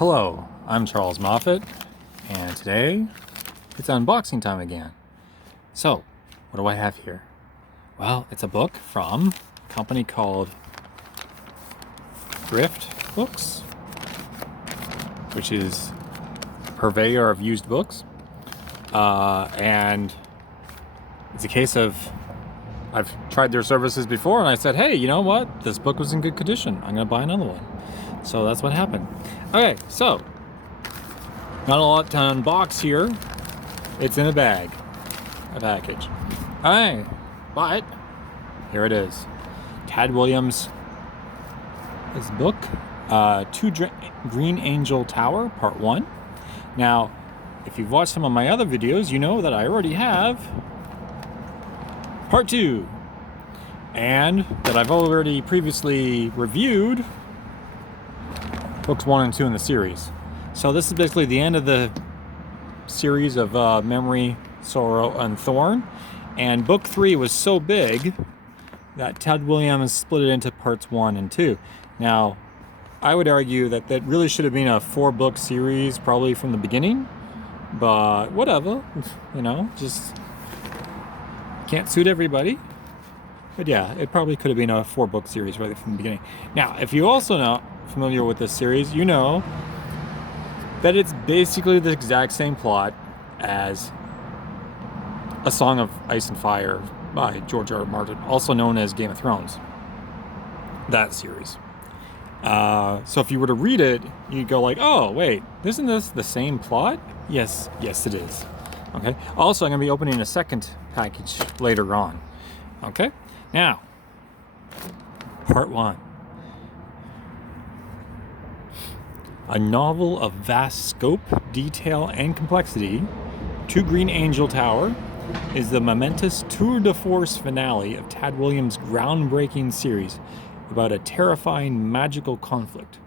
Hello, I'm Charles Moffat, and today it's unboxing time again. So, what do I have here? Well, it's a book from a company called Thrift Books, which is a purveyor of used books. And it's a case of I've tried their services before, and I said, hey, you know what? This book was in good condition. I'm going to buy another one. So that's what happened. Okay, so not a lot to unbox here. It's in a bag, a package. All right, but here it is. Tad Williams' book, Green Angel Tower, Part 1. Now, if you've watched some of my other videos, you know that I already have Part 2, and that I've already previously reviewed books 1 and 2 in the series. So this is basically the end of the series of Memory, Sorrow, and Thorn. And book 3 was so big that Tad Williams split it into parts 1 and 2. Now, I would argue that that really should have been a 4-book series probably from the beginning, but whatever, you know, just can't suit everybody. But yeah, it probably could have been a 4-book series right from the beginning. Now, if you also know familiar with this series, you know that it's basically the exact same plot as A Song of Ice and Fire by George R. R. Martin, also known as Game of Thrones, that series. So if you were to read it, you'd go like, oh wait, isn't this the same plot? Yes it is. Okay, also I'm going to be opening a second package later on. Okay, now part 1. A novel of vast scope, detail, and complexity, To Green Angel Tower is the momentous tour de force finale of Tad Williams' groundbreaking series about a terrifying magical conflict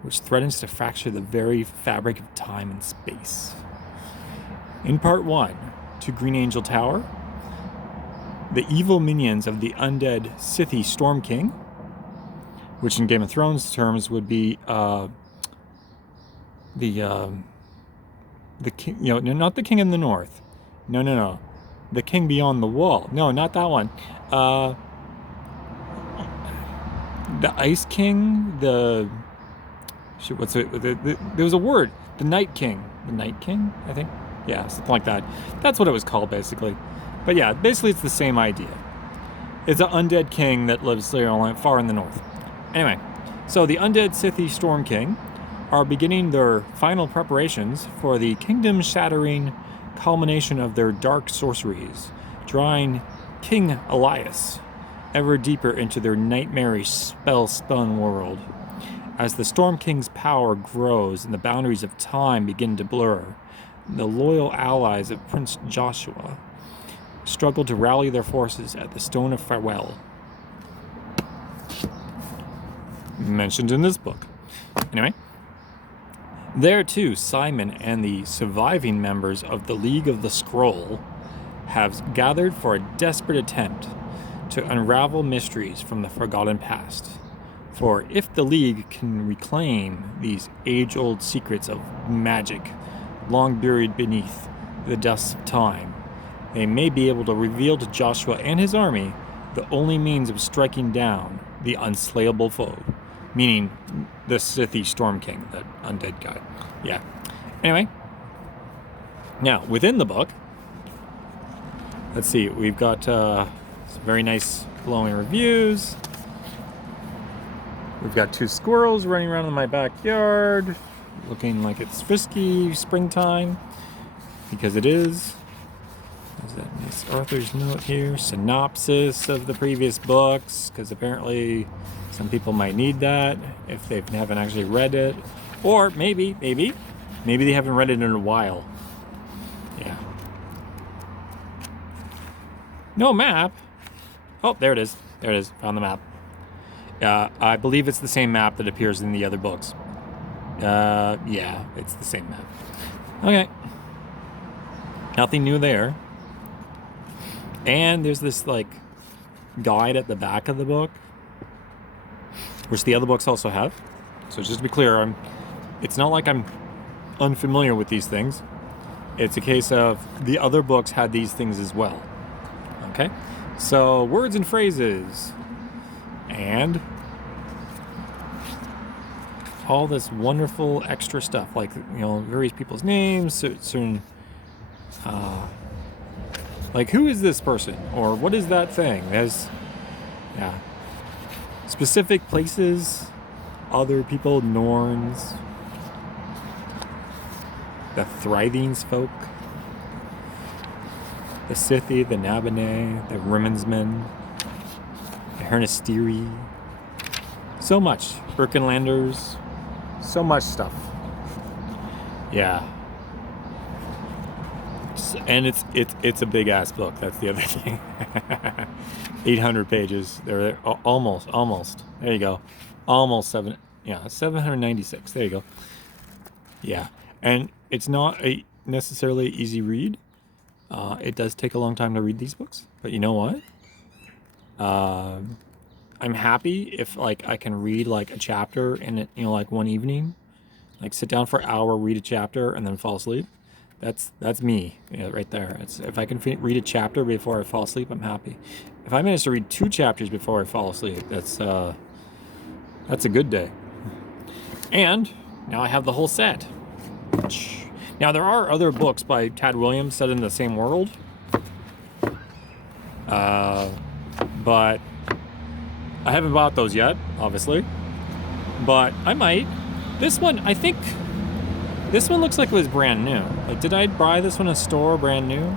which threatens to fracture the very fabric of time and space. In Part 1, To Green Angel Tower, the evil minions of the undead Scythy Storm King, which in Game of Thrones terms would be the king, you know, not the king in the north. No. The king beyond the wall. No, not that one. The Ice King, there was a word. The Night King. The Night King, I think. Yeah, something like that. That's what it was called, basically. But yeah, basically it's the same idea. It's an undead king that lives far in the north. Anyway, so the undead Scythy Storm King are beginning their final preparations for the kingdom-shattering culmination of their dark sorceries, drawing King Elias ever deeper into their nightmarish spell-spun world. As the Storm King's power grows and the boundaries of time begin to blur, the loyal allies of Prince Joshua struggle to rally their forces at the Stone of Farewell, mentioned in this book. Anyway, there too, Simon and the surviving members of the League of the Scroll have gathered for a desperate attempt to unravel mysteries from the forgotten past. For if the League can reclaim these age-old secrets of magic long buried beneath the dust of time, they may be able to reveal to Joshua and his army the only means of striking down the unslayable foe, meaning the Scythy Storm King, that undead guy. Yeah. Anyway, now within the book, let's see, we've got some very nice glowing reviews. We've got 2 squirrels running around in my backyard, looking like it's frisky springtime, because it is. There's that nice author's note here, synopsis of the previous books, because apparently some people might need that if they haven't actually read it, or maybe they haven't read it in a while. Yeah. No map. Oh, there it is. Found the map. I believe it's the same map that appears in the other books. Yeah, it's the same map. Okay. Nothing new there. And there's this like guide at the back of the book, which the other books also have. So just to be clear, I'm it's not like I'm unfamiliar with these things. It's a case of the other books had these things as well. Okay? So, words and phrases. And all this wonderful extra stuff, like, various people's names, certain, like, who is this person? Or what is that thing? There's, yeah. Specific places, other people, Norns, the Thrithings folk, the Scythi, the Nabonai, the Rimmonsmen, the Hernestiri, so much. Birkenlanders, so much stuff. Yeah. And it's a big ass book. That's the other thing. 800 pages. They're almost. There you go. Almost 796. There you go. Yeah. And it's not a necessarily easy read. It does take a long time to read these books, but you know what? I'm happy if like I can read like a chapter in it, like one evening, like sit down for an hour, read a chapter, and then fall asleep. That's me, right there. It's if I can read a chapter before I fall asleep, I'm happy. If I manage to read 2 chapters before I fall asleep, that's a good day. And now I have the whole set. Now there are other books by Tad Williams set in the same world, but I haven't bought those yet, obviously. But I might. This one, I think. This one looks like it was brand new. Like, did I buy this one in a store brand new?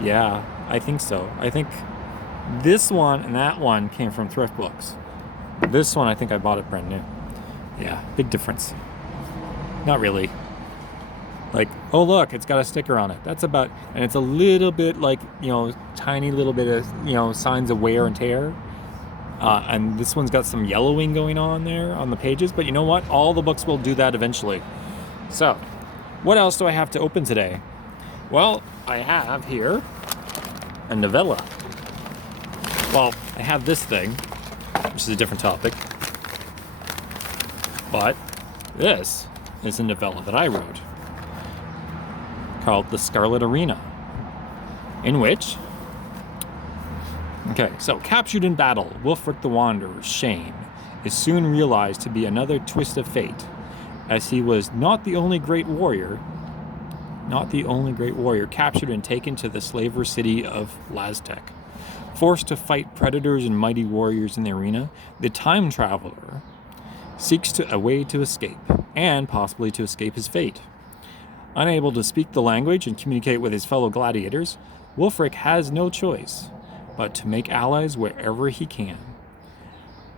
Yeah, I think so. I think this one and that one came from thrift books. This one, I think I bought it brand new. Yeah, big difference. Not really. Like, oh look, it's got a sticker on it. That's about, and it's a little bit like, tiny little bit of, signs of wear and tear. And this one's got some yellowing going on there on the pages. But you know what? All the books will do that eventually. So, what else do I have to open today? Well, I have here a novella. Well, I have this thing, which is a different topic. But this is a novella that I wrote called The Scarlet Arena, in which, captured in battle, Wulfric the Wanderer's shame is soon realized to be another twist of fate, as he was not the only great warrior captured and taken to the slaver city of Laztec. Forced to fight predators and mighty warriors in the arena, the time traveler seeks a way to escape, and possibly to escape his fate. Unable to speak the language and communicate with his fellow gladiators, Wulfric has no choice but to make allies wherever he can.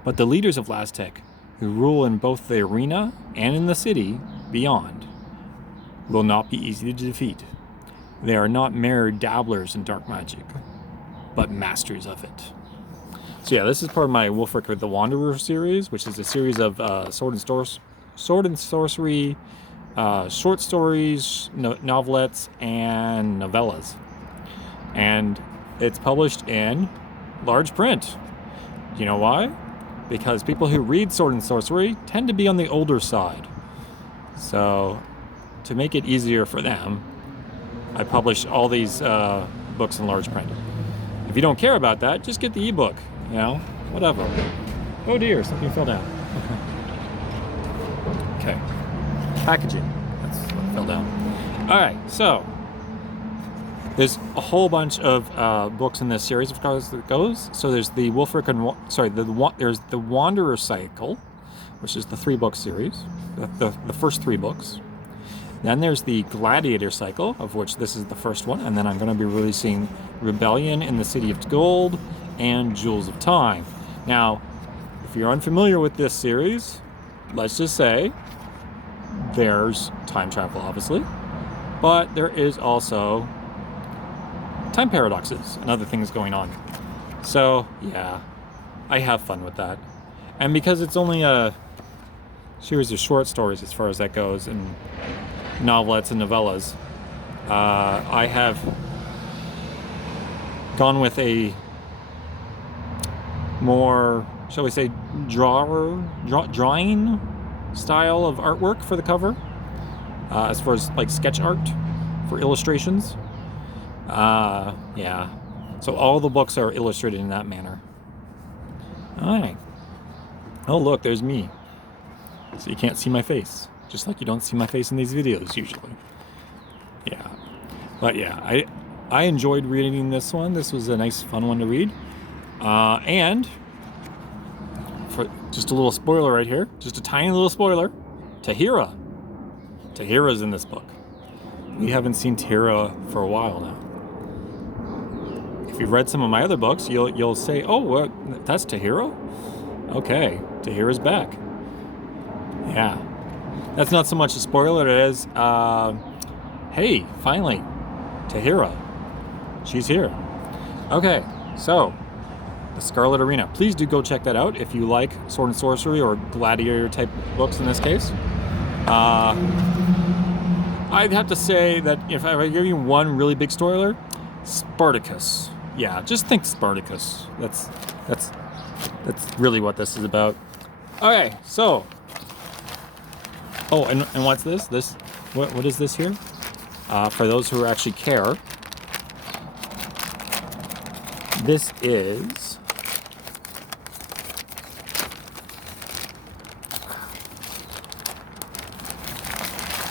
But the leaders of Laztec, who rule in both the arena and in the city beyond, will not be easy to defeat. They are not mere dabblers in dark magic, but masters of it. So yeah, this is part of my Wulfric the Wanderer series, which is a series of sword and sorcery, short stories, novelettes, and novellas. And it's published in large print. You know why? Because people who read sword and sorcery tend to be on the older side. So, to make it easier for them, I publish all these books in large print. If you don't care about that, just get the ebook, whatever. Oh dear, something fell down. Okay. Packaging. That's what fell down. All right, so there's a whole bunch of books in this series, as far as it goes. So there's the there's the Wanderer Cycle, which is the 3-book series, the first 3 books. Then there's the Gladiator Cycle, of which this is the first one, and then I'm going to be releasing Rebellion in the City of Gold and Jewels of Time. Now, if you're unfamiliar with this series, let's just say there's time travel, obviously, but there is also time paradoxes and other things going on. So, yeah, I have fun with that. And because it's only a series of short stories as far as that goes, and novelettes and novellas, I have gone with a more, shall we say, drawing style of artwork for the cover, as far as like sketch art for illustrations. Yeah. So all the books are illustrated in that manner. All right. Oh, look, there's me. So you can't see my face, just like you don't see my face in these videos usually. Yeah. But yeah, I enjoyed reading this one. This was a nice, fun one to read. And for just a little spoiler right here, just a tiny little spoiler, Tahira. Tahira's in this book. We haven't seen Tahira for a while now. If you've read some of my other books, you'll say, "Oh, what? That's Tahira? Okay, Tahira's back." Yeah, that's not so much a spoiler. It is, hey, finally, Tahira, she's here. Okay, so the Scarlet Arena. Please do go check that out if you like sword and sorcery or gladiator type books in this case. I'd have to say that if I give you one really big spoiler, Spartacus. Yeah, just think Spartacus. That's really what this is about. Okay, so. Oh, and what's this? What is this here? For those who actually care, this is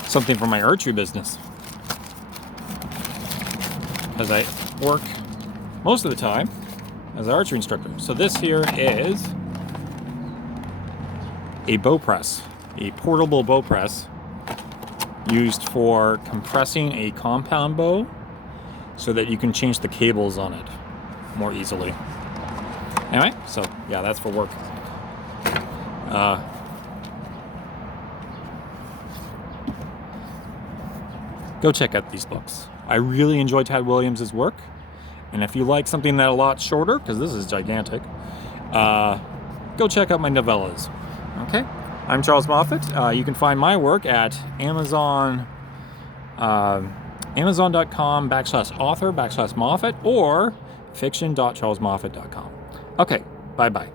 something for my archery business, because I work most of the time as an archery instructor. So this here is a bow press, a portable bow press used for compressing a compound bow so that you can change the cables on it more easily. Anyway, so yeah, that's for work. Go check out these books. I really enjoy Tad Williams' work. And if you like something that a lot shorter, because this is gigantic, go check out my novellas. Okay? I'm Charles Moffat. You can find my work at Amazon, Amazon.com/author/Moffat or fiction.charlesmoffat.com. Okay, bye-bye.